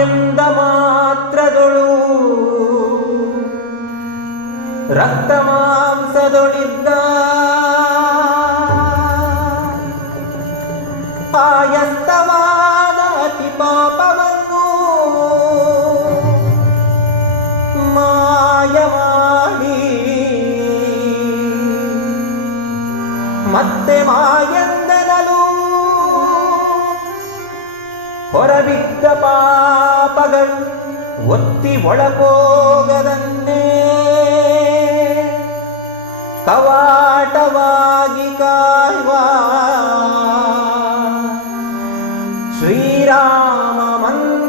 ಎಂದ ಮಾತ್ರದೊಳು ರಕ್ತ ಮಾಂಸದೊಳಿದ್ದ ಆಯಸ್ತವಾದ ಅತಿ ಪಾಪವನ್ನು ಮಾಯ ಮಾಡಿ ಮತ್ತೆ ಮಾಯಂದನಲು ಹೊರಬಿದ್ದ ಪಾಪಗಳು ಒತ್ತಿ ಒಳಗೋಗದನ್ನೇ ಕವಾಟವಾಗಿ ಕಾಯುವ ಶ್ರೀರಾಮ ಮಂತ್ರ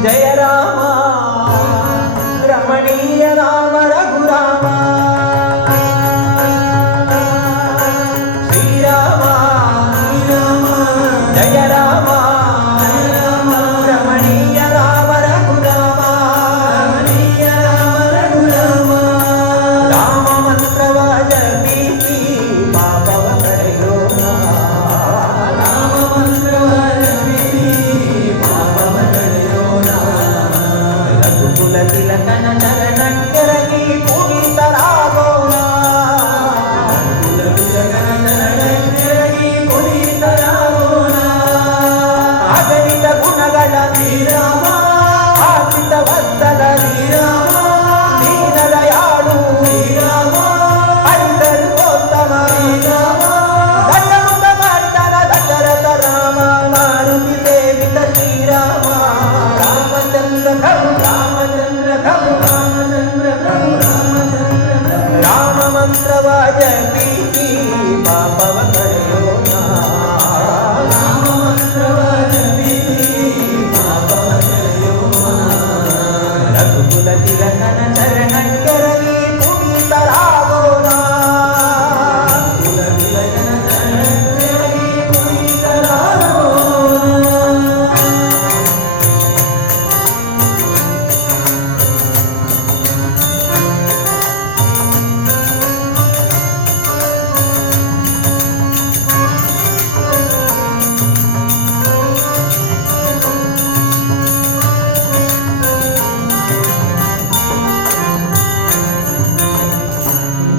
जय राम रमणीय राम रघुराम श्री राम जय राम रमणीय राम रघुराम राम मंत्रव जपी पापव कಳೆಯೋ राम मंत्रव ತಿಲಕನ ಚರಣಕ್ಕೆರಗಿ ಪುನೀತರಾಗೋಣ ಅಗಣಿತ ಗುಣಗಳ ಶ್ರೀರಾಮ ಆಶ್ರಿತ ವತ್ಸಲ ಶ್ರೀರಾಮ ದೀನದಯಾಳು ಶ್ರೀರಾಮ ಹರಿಸರ್ವೋತ್ತಮ ಶ್ರೀರಾಮ ದಂಡಮುಖ ಮರ್ದನ ದಶರಥ ರಾಮ ಮಾರುತಿ ಸೇವಿತ ಶ್ರೀರಾಮ ರಾಮಚಂದ್ರ ಪ್ರಭು ರಾಮ ಮಂತ್ರವ ಜಪಿ ಪಾಪವ ಕಳೆಯೋ ರಾಮ ಮಂತ್ರವ ಜಪಿ ಪಾಪವ ಕಳೆಯೋ ರಘುಕುಲ ತಿಲಕನ ಚರಣಕ್ಕೆರಗಿ ಪುನೀತರಾಗೋಣ ಕುಲ ತಿಲಕನ ಚರಣಕ್ಕೆರಗಿ ಪುನೀತರಾಗೋಣ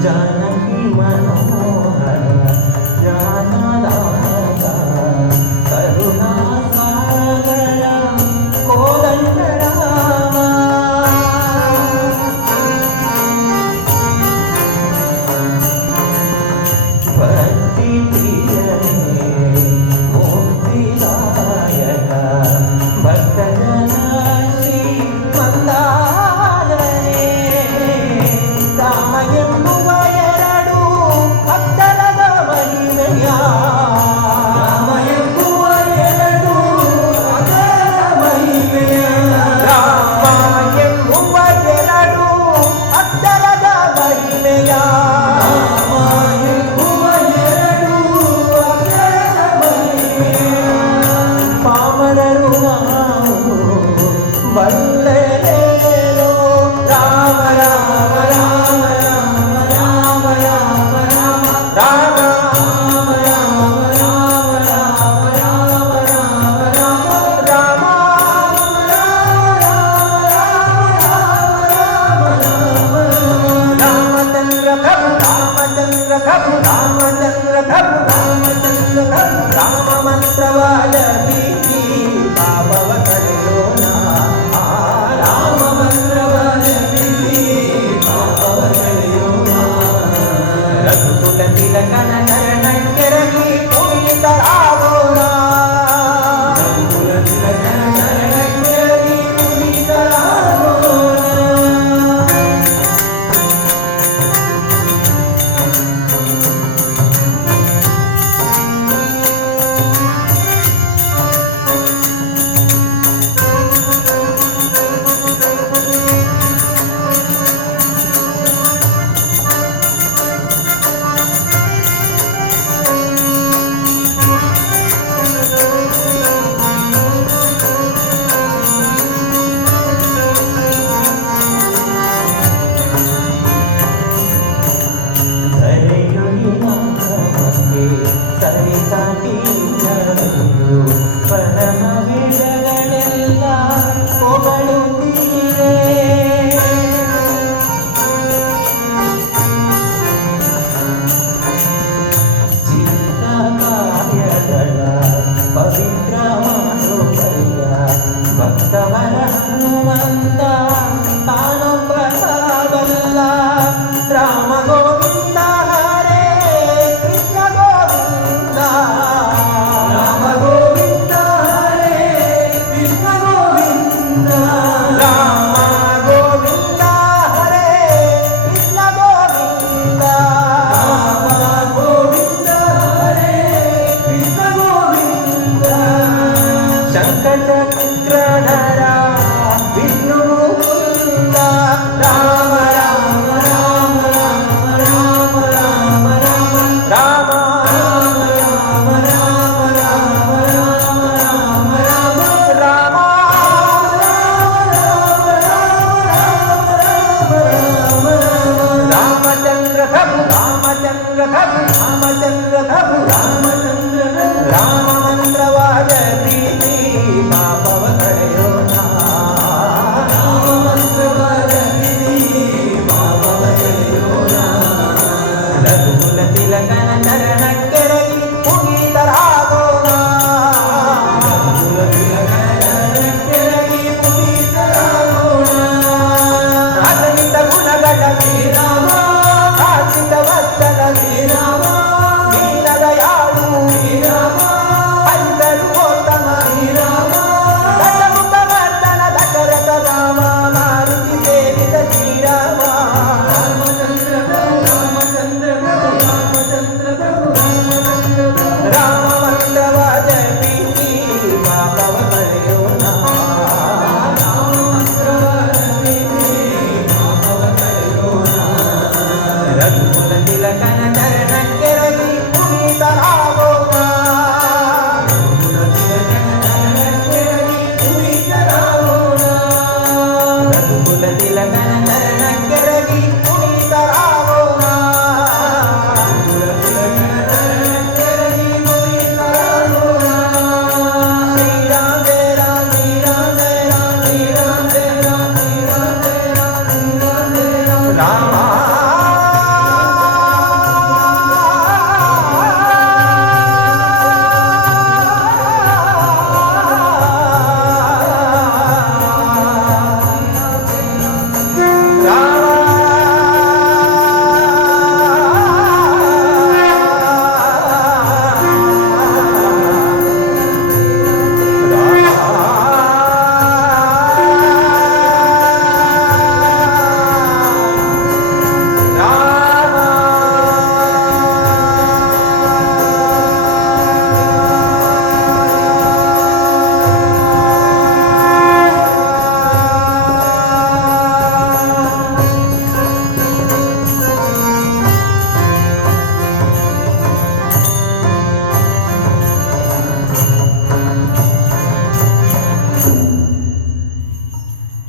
जानकी मनोहर जानदाता करुणा सागर कोदंड राम भक्ति प्रियने मुक्तिदायक भक्तजन श्री मंदारने राम ಎಂಬುವ ಎರಡು ಅಕ್ಷರದ ಮಹಿಮೆಯ ರಾಮ ಎಂಬುವ ಎರಡು ಅಕ್ಷರದ ಮಹಿಮೆಯ ರಾಮ ಎಂಬುವ ಎರಡು ಅಕ್ಷರದ ಮಹಿಮೆಯ ರಾಮ ಎಂಬುವ ಎರಡು ಅಕ್ಷರದ ಮಹಿಮೆಯ ಪಾಮರರು ನಾವು ಬಲ್ಲೆರೇನೋ ರಾಮ ರಾಮ ರಾಮ ರಾಮ ರಾಮ ರಾಮ ರಾಮ ಮಂತ್ರವ ಜಪಿ ಪಾಪವ ಕಳೆಯೋ ರಾಮ ಮಂತ್ರವ ಜಪಿ ಪಾಪವ ಕಳೆಯೋ ರಘುಕುಲ ತಿಲಕನ ಚರಣಕ್ಕೆರಗಿ ಪುನೀತರಾಗೋಣ ರಘುಕುಲ ತಿಲಕನ ಚರಣಕ್ಕೆರಗಿ ಪುನೀತರಾಗೋಣ ರಾಮ